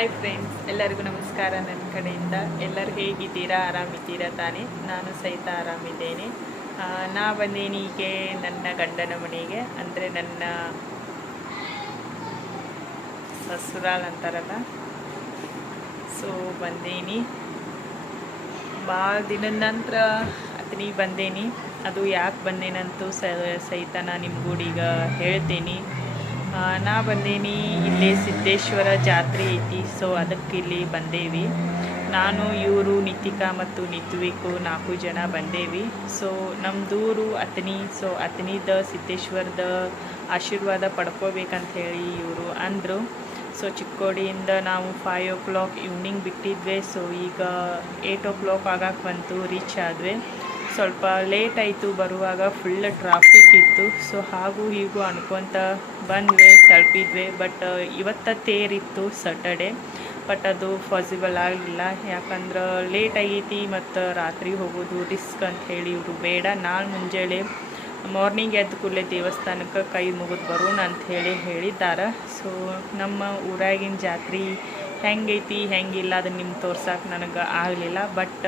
Hi friends, ಎಲ್ಲರಿಗೂ ನಮಸ್ಕಾರ. ನನ್ನ ಕಡೆಯಿಂದ ಎಲ್ಲರೂ ಹೇಗಿದ್ದೀರಾ? ಆರಾಮಿದ್ದೀರಾ ತಾನೇ? ನಾನು ಸಹಿತ ಆರಾಮಿದ್ದೇನೆ. ನಾ ಬಂದೇನಿ ಹೀಗೆ ನನ್ನ ಗಂಡನ ಮನೆಗೆ, ಅಂದರೆ ನನ್ನ ಸಸುರಾಲ್ ಅಂತಾರಲ್ಲ, ಸೊ ಬಂದೇನಿ. ಭಾಳ ದಿನದ ನಂತರ ಅತನಿಗೆ ಬಂದೇನಿ. ಅದು ಯಾಕೆ ಬಂದೇನಂತೂ ಸಹಿತ ನಾನು ನಿಮ್ಗೂಡೀಗ ಹೇಳ್ತೀನಿ. ನಾ ಬಂದೇನಿ, ಇಲ್ಲಿ ಸಿದ್ದೇಶ್ವರ ಜಾತ್ರೆ ಐತಿ, ಸೊ ಅದಕ್ಕೆ ಇಲ್ಲಿ ಬಂದೇವಿ. ನಾನು, ಇವರು, ನಿತಿಕಾ ಮತ್ತು ನಿತ್ವಿಕು 4 ಜನ ಬಂದೇವಿ. ಸೊ ನಮ್ಮದೂರು ಅತನಿ. ಸೊ ಅತನಿದ ಸಿದ್ದೇಶ್ವರದ ಆಶೀರ್ವಾದ ಪಡ್ಕೋಬೇಕಂತ ಹೇಳಿ ಇವರು ಅಂದರು. ಸೊ ಚಿಕ್ಕೋಡಿಯಿಂದ ನಾವು 5 o'clock ಈವ್ನಿಂಗ್ ಬಿಟ್ಟಿದ್ವಿ. ಸೊ ಈಗ 8 o'clock ಆಗಕ್ಕೆ ಬಂತು, ರೀಚ್ ಆದ್ವಿ. ಸ್ವಲ್ಪ ಲೇಟ್ ಆಯಿತು, ಬರುವಾಗ ಫುಲ್ ಟ್ರಾಫಿಕ್ ಇತ್ತು. ಸೊ ಹಾಗೂ ಹೀಗೂ ಅನ್ಕೊತ ಬಂದ್ವಿ, ತಲುಪಿದ್ವಿ. ಬಟ್ ಇವತ್ತು ತೇರಿತ್ತು, ಸ್ಯಾಟರ್ಡೆ. ಬಟ್ ಅದು ಪಾಸಿಬಲ್ ಆಗಲಿಲ್ಲ, ಯಾಕಂದ್ರೆ ಲೇಟ್ ಆಗೈತಿ ಮತ್ತು ರಾತ್ರಿ ಹೋಗೋದು ರಿಸ್ಕ್ ಅಂತ ಹೇಳಿ ಇವರು ಬೇಡ, ನಾಳೆ ಮುಂಜಾನೆ ಮಾರ್ನಿಂಗ್ ಎದ್ದು ಕೂಡಲೇ ದೇವಸ್ಥಾನಕ್ಕೆ ಕೈ ಮುಗಿದು ಬರೋಣ ಅಂತ ಹೇಳಿದ್ದಾರೆ. ಸೊ ನಮ್ಮ ಊರಾಗಿನ ಜಾತ್ರೆ ಹೆಂಗೈತಿ ಹೆಂಗಿಲ್ಲ ಅದನ್ನು ನಿಮ್ಗೆ ತೋರ್ಸಕ್ಕೆ ನನಗೆ ಆಗಲಿಲ್ಲ. ಬಟ್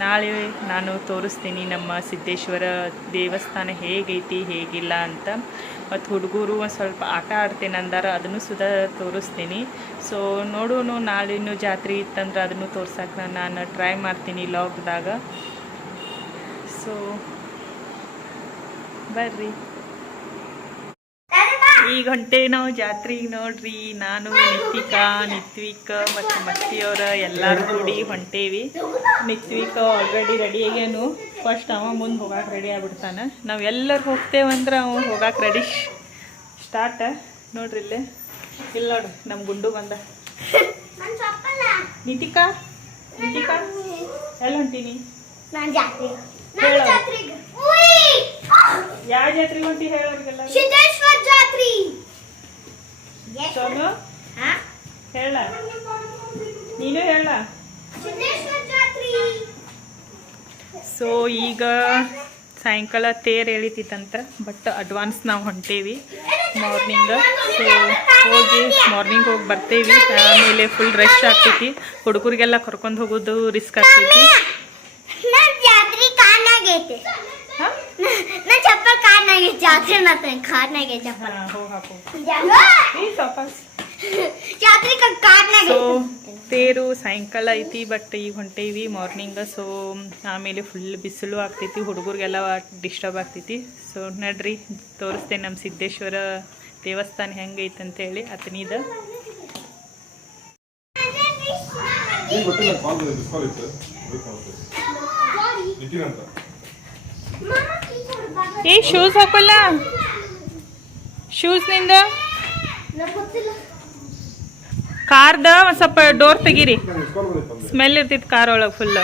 ನಾಳೆ ನಾನು ತೋರಿಸ್ತೀನಿ ನಮ್ಮ ಸಿದ್ದೇಶ್ವರ ದೇವಸ್ಥಾನ ಹೇಗೈತಿ ಹೇಗಿಲ್ಲ ಅಂತ. ಮತ್ತು ಹುಡುಗರು ಒಂದು ಸ್ವಲ್ಪ ಆಟ ಆಡ್ತೇನೆ ಅಂದಾರ, ಅದನ್ನು ಸುಧಾ ತೋರಿಸ್ತೀನಿ. ಸೊ ನೋಡೋಣ, ನಾಳಿನ ಜಾತ್ರೆ ಇತ್ತಂದ್ರೆ ಅದನ್ನು ತೋರ್ಸಕ್ಕೆ ನಾನು ಟ್ರೈ ಮಾಡ್ತೀನಿ ಲಾಗ್ದಾಗ. ಸೊ ಬರ್ರಿ, ಈಗ ಹೊಂಟೆ ನಾವು ಜಾತ್ರೆಗೆ. ನೋಡ್ರಿ, ನಾನು, ನಿತಿಕಾ, ನಿತ್ವಿಕ ಮತ್ತು ಮತ್ತಿಯವರ ಎಲ್ಲರೂ ಕೂಡಿ ಹೊಂಟೇವಿ. ನಿತ್ವಿಕ ಆಲ್ರೆಡಿ ರೆಡಿ ಆಗ್ಯಾನು. ಫಸ್ಟ್ ಅವ ಮುಂದೆ ಹೋಗಕ್ಕೆ ರೆಡಿ ಆಗ್ಬಿಡ್ತಾನೆ. ನಾವು ಎಲ್ಲರೂ ಹೋಗ್ತೇವಂದ್ರೆ ಅವ ಹೋಗಕ್ಕೆ ರೆಡಿ ಸ್ಟಾರ್ಟ್. ನೋಡ್ರಿ ಇಲ್ಲೇ, ಇಲ್ಲಿ ನೋಡ್ರಿ ನಮ್ಮ ಗುಂಡು ಬಂದ. ನಿತಿಕಾ ನಿತಿಕಾ ಎಲ್ಲ ಹೊಂಟೀನಿ? ಯಾವ ಜಾತ್ರೆಗೆ ಹೊಂಟಿ ಹೇಳೋರಿಗೆಲ್ಲ? ಸಿದ್ದೇಶ್ವರ ಜಾತ್ರೆ. ಸೋನು ಹೇಳ, ನೀನು ಹೇಳ. ಸಿದ್ದೇಶ್ವರ ಜಾತ್ರೆ. ಸೊ ಈಗ ಸಾಯಂಕಾಲ ತೇರು ಎಳಿತಿತ್ತಂತ, ಬಟ್ ಅಡ್ವಾನ್ಸ್ ನಾವು ಹೊಂಟೇವಿ ಮಾರ್ನಿಂಗ್. ಸೊ ಹೋಗಿ ಮಾರ್ನಿಂಗ್ ಹೋಗಿ ಬರ್ತೇವಿ. ಆಮೇಲೆ ಫುಲ್ ರಶ್ ಆಗ್ತೈತಿ, ಹುಡುಗರಿಗೆಲ್ಲ ಕರ್ಕೊಂಡು ಹೋಗೋದು ರಿಸ್ಕ್ ಆಗ್ತೈತಿ. ತೇರು ಸಾಯಂಕಾಲ ಐತಿ, ಬಟ್ ಈಗ ಹೊಂಟೇವಿ ಮಾರ್ನಿಂಗ್. ಸೊ ಆಮೇಲೆ ಫುಲ್ ಬಿಸಿಲು ಆಗ್ತೈತಿ, ಹುಡುಗರಿಗೆಲ್ಲ ಡಿಸ್ಟರ್ಬ್ ಆಗ್ತೈತಿ. ಸೊ ನಡ್ರಿ ತೋರಿಸ್ತೇನೆ ನಮ್ಮ ಸಿದ್ದೇಶ್ವರ ದೇವಸ್ಥಾನ ಹೆಂಗೈತೆ ಅಂತೇಳಿ ಅತನಿದ. ಶೂಸ್ ಹಾಕಲ್ಲ, ಶೂಸ್ ನಿಂದ ಕಾರ್ದ ಒಂದು ಸ್ವಲ್ಪ ಡೋರ್ ತೆಗೀರಿ, ಸ್ಮೆಲ್ ಇರ್ತೈತಿ ಕಾರ್ ಒಳಗೆ ಫುಲ್.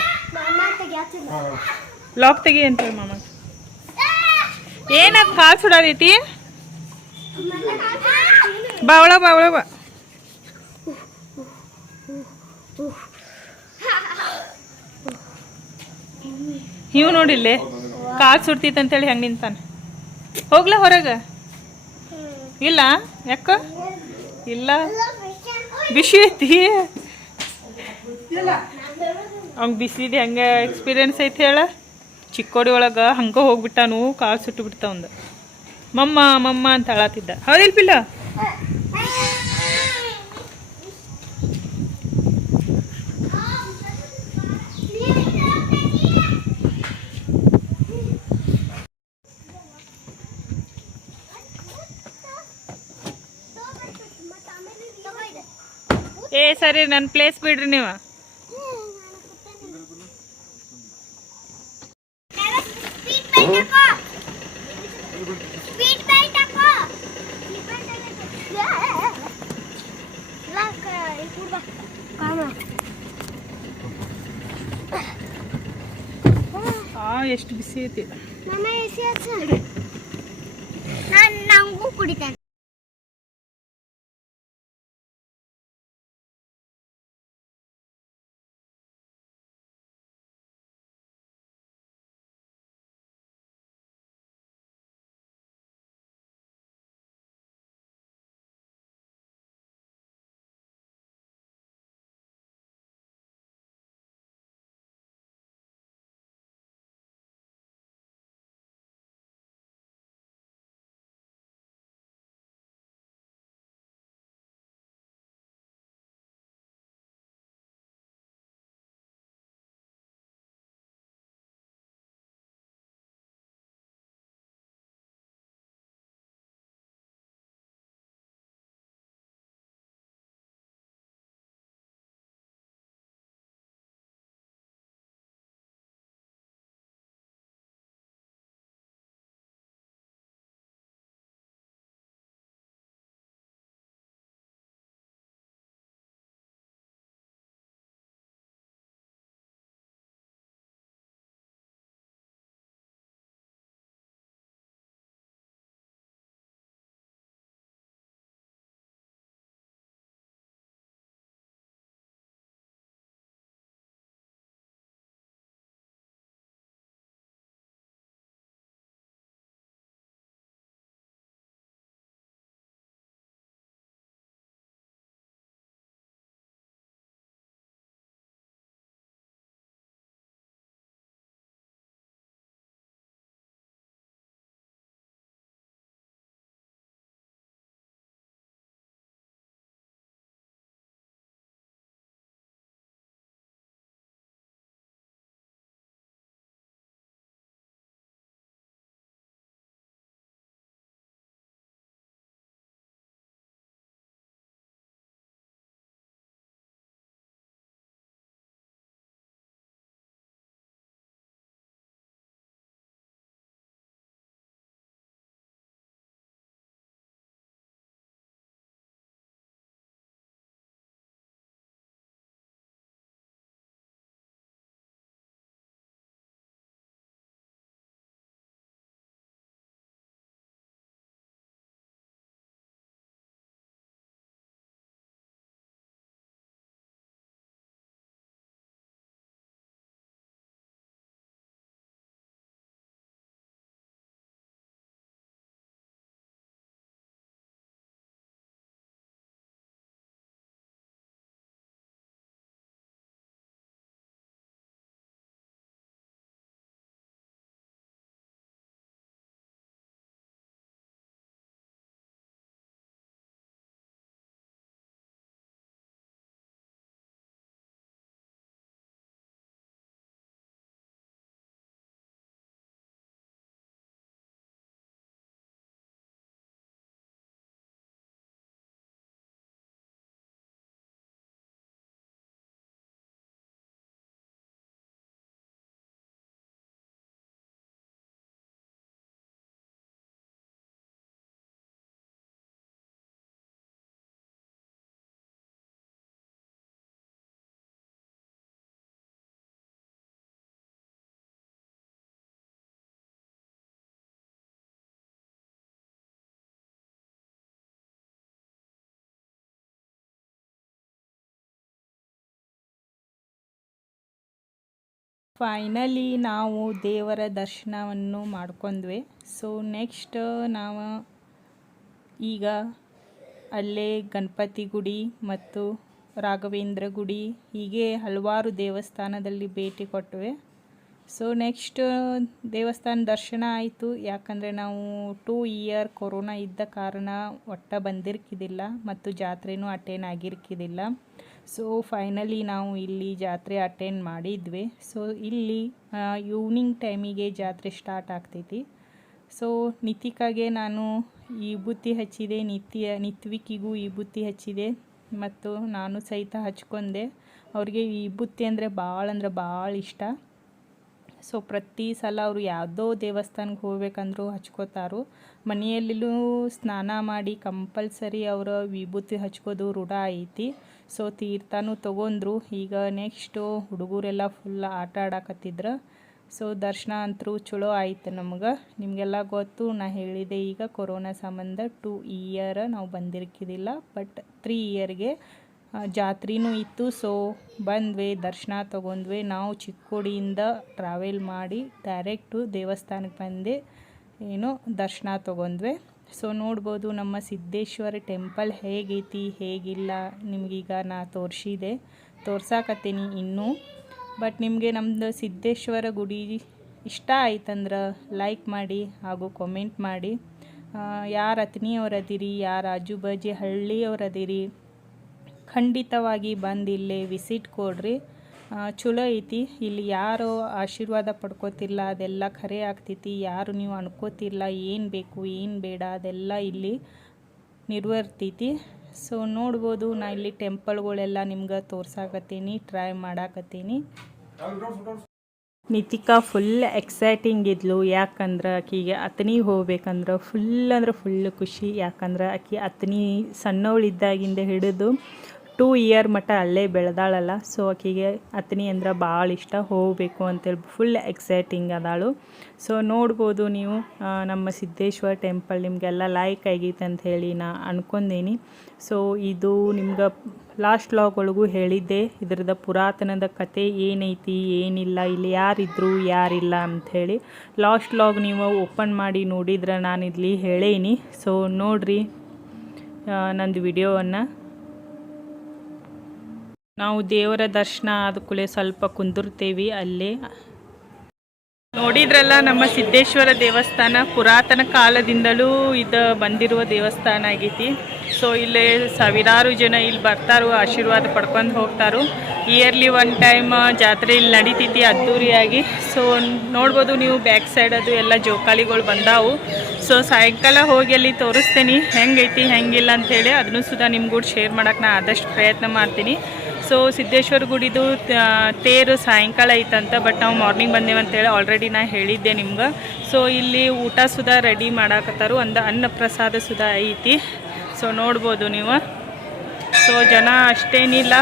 ಲಾಕ್ ತೆಗಿ ಅಂತ ಹೇಳಿ ಮಾಮ. ಏನಾಗ ಕಾಲ್ ಸುಡಾದೈತಿ? ಬಾ ಒಳಗ, ಬಾ ಒಳಗ ಬಾ. ಇವ್ ನೋಡಿಲ್ಲೇ ಕಾಲ್ ಸುಡ್ತೈತಿ ಅಂತೇಳಿ ಹೆಂಗೆ ನಿಂತಾನ. ಹೋಗ್ಲಾ ಹೊರಗೆ? ಇಲ್ಲ ಯಾಕ? ಇಲ್ಲ ಬಿಸಿ ಐತಿ. ಅವ್ನು ಬಿಸಿದು ಹೆಂಗೆ ಎಕ್ಸ್ಪೀರಿಯನ್ಸ್ ಐತಿ ಹೇಳ. ಚಿಕ್ಕೋಡಿ ಒಳಗೆ ಹಂಗೆ ಹೋಗ್ಬಿಟ್ಟಾನು, ಕಾಲು ಸುಟ್ಟು ಬಿಡ್ತಾ ಒಂದು. ಮಮ್ಮ ಮಮ್ಮ ಅಂತ ಅಳತಿದ್ದ. ಹೌದಿಲ್ಲ ಪಿಲ್ಲ? ಸರಿ, ನನ್ನ ಪ್ಲೇಸ್ ಬಿಡ್ರಿ ನೀವು. ಎಷ್ಟು ಬಿಸಿ ಐತಿ. ನಾನು ಕುಡಿತೇನೆ. ಫೈನಲಿ ನಾವು ದೇವರ ದರ್ಶನವನ್ನು ಮಾಡ್ಕೊಂಡ್ವಿ. ಸೊ ನೆಕ್ಸ್ಟ್ ನಾವು ಈಗ ಅಲ್ಲೇ ಗಣಪತಿ ಗುಡಿ ಮತ್ತು ರಾಘವೇಂದ್ರ ಗುಡಿ ಹೀಗೆ ಹಲವಾರು ದೇವಸ್ಥಾನದಲ್ಲಿ ಭೇಟಿ ಕೊಟ್ವಿ. ಸೊ ನೆಕ್ಸ್ಟ್ ದೇವಸ್ಥಾನ ದರ್ಶನ ಆಯಿತು. ಯಾಕಂದರೆ ನಾವು 2 ಇಯರ್ ಕೊರೋನಾ ಇದ್ದ ಕಾರಣ ಒಟ್ಟ ಬಂದಿರ್ಕಿದಿಲ್ಲ ಮತ್ತು ಜಾತ್ರೆನೂ ಅಟೆಂಡ್ ಆಗಿರ್ಕಿದಿಲ್ಲ. ಸೊ ಫೈನಲಿ ನಾವು ಇಲ್ಲಿ ಜಾತ್ರೆ ಅಟೆಂಡ್ ಮಾಡಿದ್ವಿ. ಸೊ ಇಲ್ಲಿ ಈವ್ನಿಂಗ್ ಟೈಮಿಗೆ ಜಾತ್ರೆ ಸ್ಟಾರ್ಟ್ ಆಗ್ತೈತಿ. ಸೊ ನಿತಿಕಾಗೆ ನಾನು ಈ ಬುತ್ತಿ ಹಚ್ಚಿದೆ, ನಿತ್ವಿಕಿಗೂ ಈ ಬುತ್ತಿ ಹಚ್ಚಿದೆ ಮತ್ತು ನಾನು ಸಹಿತ ಹಚ್ಕೊಂಡೆ. ಅವ್ರಿಗೆ ಈ ಬುತ್ತಿ ಅಂದರೆ ಭಾಳ ಇಷ್ಟ. ಸೊ ಪ್ರತಿ ಸಲ ಅವರು ಯಾವುದೋ ದೇವಸ್ಥಾನಕ್ಕೆ ಹೋಗ್ಬೇಕಂದ್ರೂ ಹಚ್ಕೋತಾರು. ಮನೆಯಲ್ಲೂ ಸ್ನಾನ ಮಾಡಿ ಕಂಪಲ್ಸರಿ ಅವರ ವಿಭೂತಿ ಹಚ್ಕೋದು ರೂಢ ಐತಿ. ಸೊ ತೀರ್ಥನೂ ತೊಗೊಂಡ್ರು. ಈಗ ನೆಕ್ಸ್ಟು ಹುಡುಗರೆಲ್ಲ ಫುಲ್ ಆಟ ಆಡಕತ್ತಿದ್ರು. ಸೊ ದರ್ಶನ ಅಂತೂ ಚಲೋ ಆಯ್ತು ನಮ್ಗೆ. ನಿಮಗೆಲ್ಲ ಗೊತ್ತು, ನಾ ಹೇಳಿದೆ ಈಗ ಕೊರೋನಾ ಸಂಬಂಧ 2 ಇಯರ್ ನಾವು ಬಂದಿರ್ಕಿದಿಲ್ಲ. ಬಟ್ 3 ಇಯರ್ಗೆ ಜಾತ್ರೆನೂ ಇತ್ತು. ಸೊ ಬಂದ್ವಿ, ದರ್ಶನ ತೊಗೊಂಡ್ವಿ. ನಾವು ಚಿಕ್ಕೋಡಿಯಿಂದ ಟ್ರಾವೆಲ್ ಮಾಡಿ ಡೈರೆಕ್ಟು ದೇವಸ್ಥಾನಕ್ಕೆ ಬಂದು ದರ್ಶನ ತೊಗೊಂಡ್ವಿ. ಸೊ ನೋಡ್ಬೋದು ನಮ್ಮ ಸಿದ್ದೇಶ್ವರ ಟೆಂಪಲ್ ಹೇಗೈತಿ ಹೇಗಿಲ್ಲ ನಿಮಗೀಗ ನಾ ತೋರ್ಸಾಕತ್ತೀನಿ ಇನ್ನೂ. ಬಟ್ ನಿಮಗೆ ನಮ್ಮದು ಸಿದ್ದೇಶ್ವರ ಗುಡಿ ಇಷ್ಟ ಆಯ್ತಂದ್ರೆ ಲೈಕ್ ಮಾಡಿ ಹಾಗೂ ಕಾಮೆಂಟ್ ಮಾಡಿ. ಯಾರು ಅತ್ನಿಯವ್ರದಿರಿ, ಯಾರು ಆಜು ಬಾಜು ಹಳ್ಳಿಯವ್ರದಿರಿ, ಖಂಡಿತವಾಗಿ ಬಂದು ಇಲ್ಲೇ ವಿಸಿಟ್ ಕೊಡ್ರಿ. ಚಲೋ ಐತಿ. ಇಲ್ಲಿ ಯಾರು ಆಶೀರ್ವಾದ ಪಡ್ಕೋತಿಲ್ಲ ಅದೆಲ್ಲ ಖರೆ ಆಗ್ತೈತಿ. ಯಾರು ನೀವು ಅನ್ಕೋತಿಲ್ಲ ಏನು ಬೇಕು ಏನು ಬೇಡ ಅದೆಲ್ಲ ಇಲ್ಲಿ ನಿರ್ವರ್ತೈತಿ. ಸೊ ನೋಡ್ಬೋದು, ನಾ ಇಲ್ಲಿ ಟೆಂಪಲ್ಗಳೆಲ್ಲ ನಿಮ್ಗೆ ತೋರ್ಸಾಕತ್ತೀನಿ, ಟ್ರೈ ಮಾಡಾಕತ್ತೀನಿ. ನಿತಿಕಾ ಫುಲ್ ಎಕ್ಸೈಟಿಂಗ್ ಇದ್ಲು. ಯಾಕಂದ್ರೆ ಆಕಿಗೆ ಅತನಿ ಹೋಗ್ಬೇಕಂದ್ರೆ ಫುಲ್ ಖುಷಿ. ಯಾಕಂದ್ರೆ ಆಕಿ ಅತನಿ ಸಣ್ಣವಳಿದ್ದಾಗಿಂದ ಹಿಡಿದು 2 ಇಯರ್ ಮಟ್ಟ ಅಲ್ಲೇ ಬೆಳೆದಾಳಲ್ಲ. ಸೊ ಆಕಿಗೆ ಅತನಿ ಅಂದ್ರೆ ಭಾಳ ಇಷ್ಟ, ಹೋಗಬೇಕು ಅಂತೇಳಿ ಫುಲ್ ಎಕ್ಸೈಟಿಂಗ್ ಅದಾಳು. ಸೊ ನೋಡ್ಬೋದು ನೀವು ನಮ್ಮ ಸಿದ್ದೇಶ್ವರ ಟೆಂಪಲ್ ನಿಮಗೆಲ್ಲ ಲೈಕ್ ಆಗೈತೆ ಅಂತ ಹೇಳಿ ನಾ ಅನ್ಕೊಂಡೀನಿ. ಸೊ ಇದು ನಿಮ್ಗೆ ಲಾಸ್ಟ್ ವ್ಲಾಗ್ ಒಳಗೂ ಹೇಳಿದ್ದೆ ಇದ್ರದ್ದು ಪುರಾತನದ ಕತೆ ಏನೈತಿ ಏನಿಲ್ಲ, ಇಲ್ಲಿ ಯಾರಿದ್ರು ಯಾರಿಲ್ಲ ಅಂಥೇಳಿ. ಲಾಸ್ಟ್ ವ್ಲಾಗ್ ನೀವು ಓಪನ್ ಮಾಡಿ ನೋಡಿದ್ರೆ ನಾನು ಇಲ್ಲಿ ಹೇಳೇನಿ. ಸೊ ನೋಡ್ರಿ ನಂದು ವಿಡಿಯೋವನ್ನು. ನಾವು ದೇವರ ದರ್ಶನ ಆದ ಕೂಡಲೇ ಸ್ವಲ್ಪ ಕುಂದಿರ್ತೇವೆ ಅಲ್ಲೇ. ನೋಡಿದ್ರಲ್ಲ ನಮ್ಮ ಸಿದ್ದೇಶ್ವರ ದೇವಸ್ಥಾನ ಪುರಾತನ ಕಾಲದಿಂದಲೂ ಇದು ಬಂದಿರುವ ದೇವಸ್ಥಾನ ಆಗೈತಿ. ಸೊ ಇಲ್ಲೇ ಸಾವಿರಾರು ಜನ ಇಲ್ಲಿ ಬರ್ತಾರೋ, ಆಶೀರ್ವಾದ ಪಡ್ಕೊಂಡು ಹೋಗ್ತಾರೋ. ಇಯರ್ಲಿ 1 ಟೈಮ್ ಜಾತ್ರೆ ಇಲ್ಲಿ ನಡೀತೈತಿ ಅದ್ದೂರಿಯಾಗಿ. ಸೊ ನೋಡ್ಬೋದು ನೀವು ಬ್ಯಾಕ್ ಸೈಡ್ ಅದು ಎಲ್ಲ ಜೋಕಾಲಿಗಳು ಬಂದಾವು. ಸೊ ಸಾಯಂಕಾಲ ಹೋಗಿ ಅಲ್ಲಿ ತೋರಿಸ್ತೀನಿ ಹೆಂಗೈತಿ ಹೆಂಗಿಲ್ಲ ಅಂಥೇಳಿ. ಅದನ್ನು ಸುಧಾ ನಿಮ್ಗೂಡ ಶೇರ್ ಮಾಡೋಕ್ಕೆ ನಾ ಆದಷ್ಟು ಪ್ರಯತ್ನ ಮಾಡ್ತೀನಿ. ಸೊ ಸಿದ್ದೇಶ್ವರ ಗುಡಿದು ತೇರು ಸಾಯಂಕಾಲ ಐತಂತ, ಬಟ್ ನಾವು ಮಾರ್ನಿಂಗ್ ಬಂದೇವಂತೇಳಿ ಆಲ್ರೆಡಿ ನಾ ಹೇಳಿದ್ದೆ ನಿಮ್ಗೆ. ಸೊ ಇಲ್ಲಿ ಊಟ ಸುಧಾ ರೆಡಿ ಮಾಡಾಕತ್ತಾರು, ಅನ್ನ ಪ್ರಸಾದ ಸುಧಾ ಐತಿ. ಸೊ ನೋಡ್ಬೋದು ನೀವು. ಸೊ ಜನ ಅಷ್ಟೇನಿಲ್ಲ,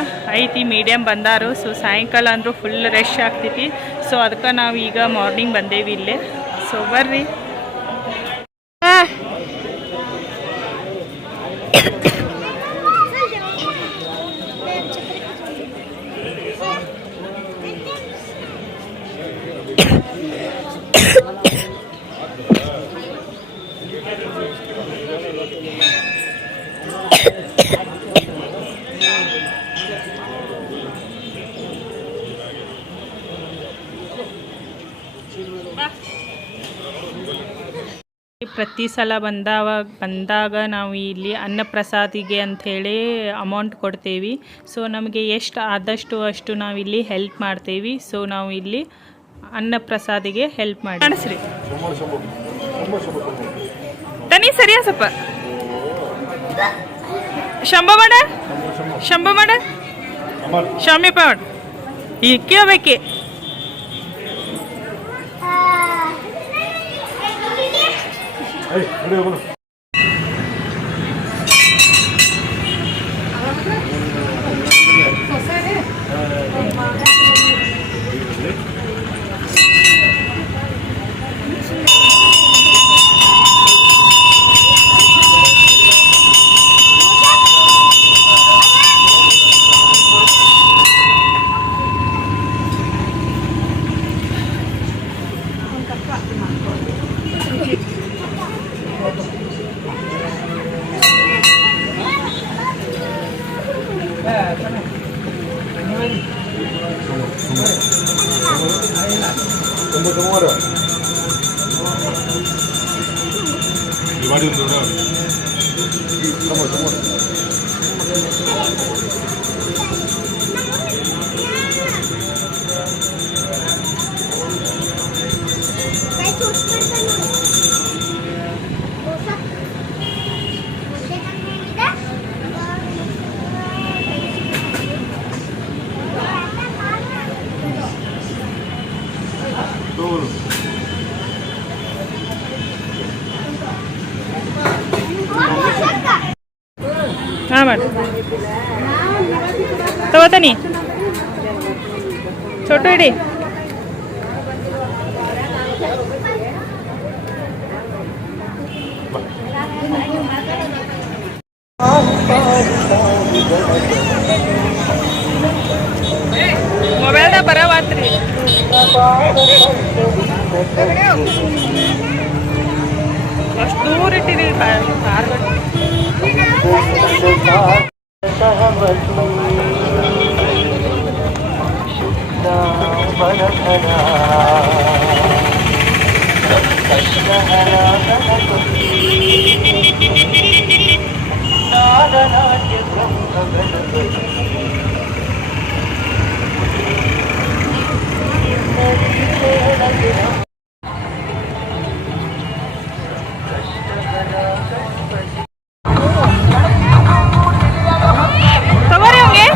ಐತಿ ಮೀಡಿಯಮ್ ಬಂದಾರು. ಸೊ ಸಾಯಂಕಾಲ ಅಂದರೂ ಫುಲ್ ರಶ್ ಆಗ್ತೈತಿ. ಸೊ ಅದಕ್ಕೆ ನಾವು ಈಗ ಮಾರ್ನಿಂಗ್ ಬಂದೇವಿ ಇಲ್ಲೇ. ಸೊ ಬರ್ರಿ. ಪ್ರತಿ ಸಲ ಬಂದಾಗ ನಾವು ಇಲ್ಲಿ ಅನ್ನಪ್ರಸಾದಿಗೆ ಅಂಥೇಳಿ ಅಮೌಂಟ್ ಕೊಡ್ತೇವೆ. ಸೊ ನಮಗೆ ಎಷ್ಟು ಆದಷ್ಟು ಅಷ್ಟು ನಾವಿಲ್ಲಿ ಹೆಲ್ಪ್ ಮಾಡ್ತೇವೆ. ಸೊ ನಾವು ಇಲ್ಲಿ ಅನ್ನಪ್ರಸಾದಿಗೆ ಹೆಲ್ಪ್ ಮಾಡಿ ಕಾಣಿಸ್ರಿ ತನಿ ಸರಿಯಾ ಸ್ವಲ್ಪ ಶಂಭ ಮಾಡ ಶಾಮ್ಯಪ್ಪ ಮಾಡ ಈ ಕೇಳಬೇಕೆ. ಮಾಡಿ ತಗೋತಾನಿ ಚೋಟು ಇಡಿ ಮೊಬೈಲ್ದಾಗ ಬರವಾತ್ರಿ ಅಷ್ಟು ದೂರ ಇಟ್ಟಿರಿ ಕಾರ್ ತಗೋರಿ ಹಂಗೆ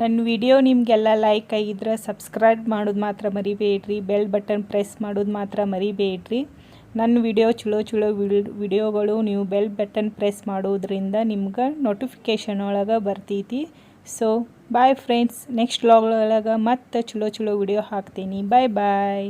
ನನ್ನ ವಿಡಿಯೋ ನಿಮಗೆಲ್ಲ ಲೈಕ್ ಆಗಿದ್ರೆ ಸಬ್ಸ್ಕ್ರೈಬ್ ಮಾಡೋದು ಮಾತ್ರ ಮರಿಬೇಡ್ರಿ, ಬೆಲ್ ಬಟನ್ ಪ್ರೆಸ್ ಮಾಡೋದು ಮಾತ್ರ ಮರಿಬೇಡ್ರಿ. ನನ್ನ ವಿಡಿಯೋ ಚಲೋ ವಿಡಿಯೋಗಳು ನೀವು ಬೆಲ್ ಬಟನ್ ಪ್ರೆಸ್ ಮಾಡೋದ್ರಿಂದ ನಿಮ್ಗೆ ನೋಟಿಫಿಕೇಷನ್ ಒಳಗೆ ಬರ್ತೈತಿ. So bye friends, next vlog ಒಳಗೆ ಮತ್ತೆ ಚಲೋ ವಿಡಿಯೋ ಹಾಕ್ತೀನಿ. ಬಾಯ್.